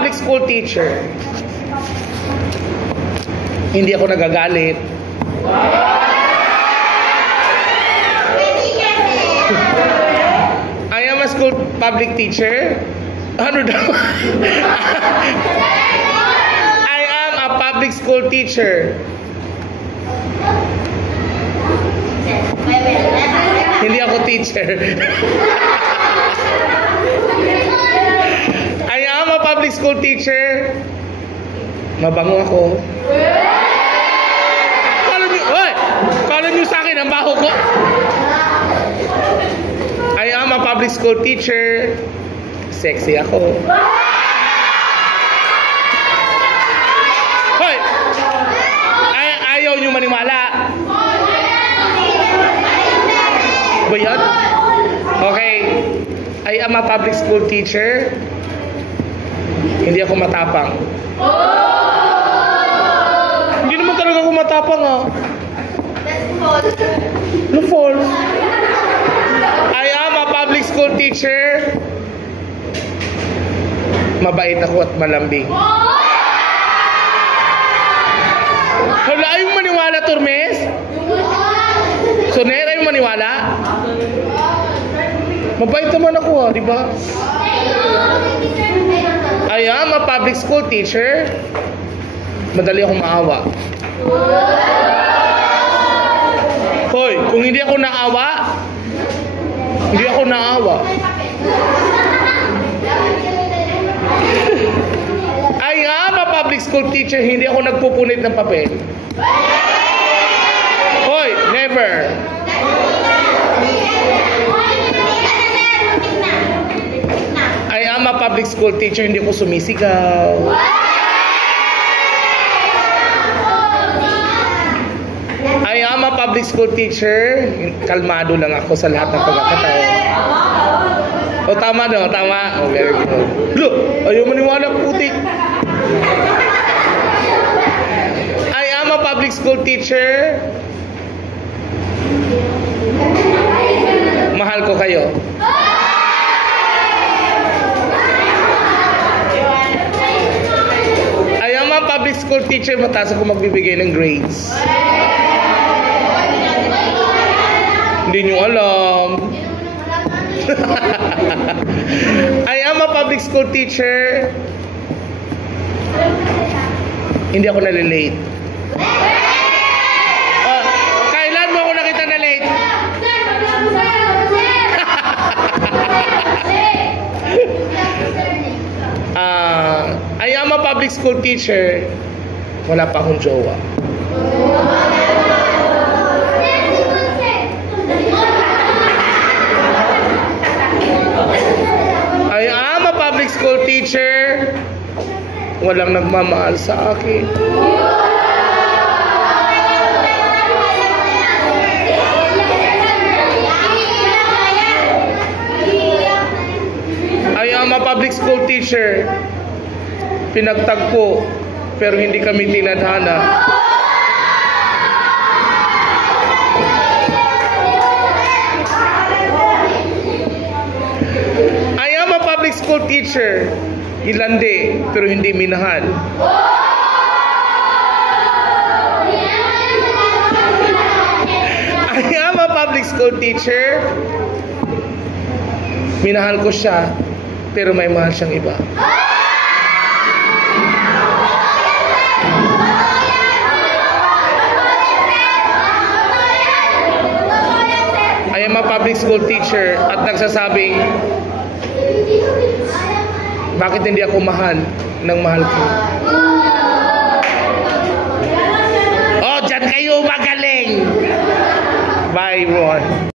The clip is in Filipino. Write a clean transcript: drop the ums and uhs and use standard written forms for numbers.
public school teacher. Hindi ako nagagalit. I am a school public teacher. Ano daw? I am a public school teacher. Hindi ako teacher. I am a public school teacher. Mabango ako. Kala niyo sa akin ang baho ko. I am a public school teacher. Sexy ako. Hoy! Ayaw niyo maniwala. Ba yan? Okay. I am a public school teacher. Hindi ako matapang. Hindi naman talaga ako matapang, ah. No false. I am a public school teacher. Mabait ako at malambing. Hala, ayong maniwala, Turmes? Soner, ayong maniwala? Mabait naman ako, ah, di ba? I am a public school teacher. Madali akong maawa. Hoy, kung hindi ako naawa, hindi ako naawa. I am a public school teacher, hindi ako nagpupunit ng papel. Hoy, never. I am a public school teacher, hindi ko sumisigaw. I am a public school teacher, kalmado lang ako sa lahat ng pagkakataon. O tama daw, tama. O, very good. Look, ayaw maniwala, putik. I am a public school teacher. Mahal ko kayo. I am a public school teacher, mataas ako magbibigay ng grades. Hindi nyo alam. I am a public school teacher. Hindi ako nalilate. Kailan mo ako nakita na late? I am a public school teacher. Wala pa akong jowa. I am a public school teacher. Walang nagmamahal sa akin. I am a public school teacher. Pinagtagpo, pero hindi kami tinadhana. I am a public school teacher. Ilande, pero hindi minahal. I am a public school teacher. Minahal ko siya, pero may mahal siyang iba. I am a public school teacher at nagsasabing, bakit hindi ako mahal ng mahal ko?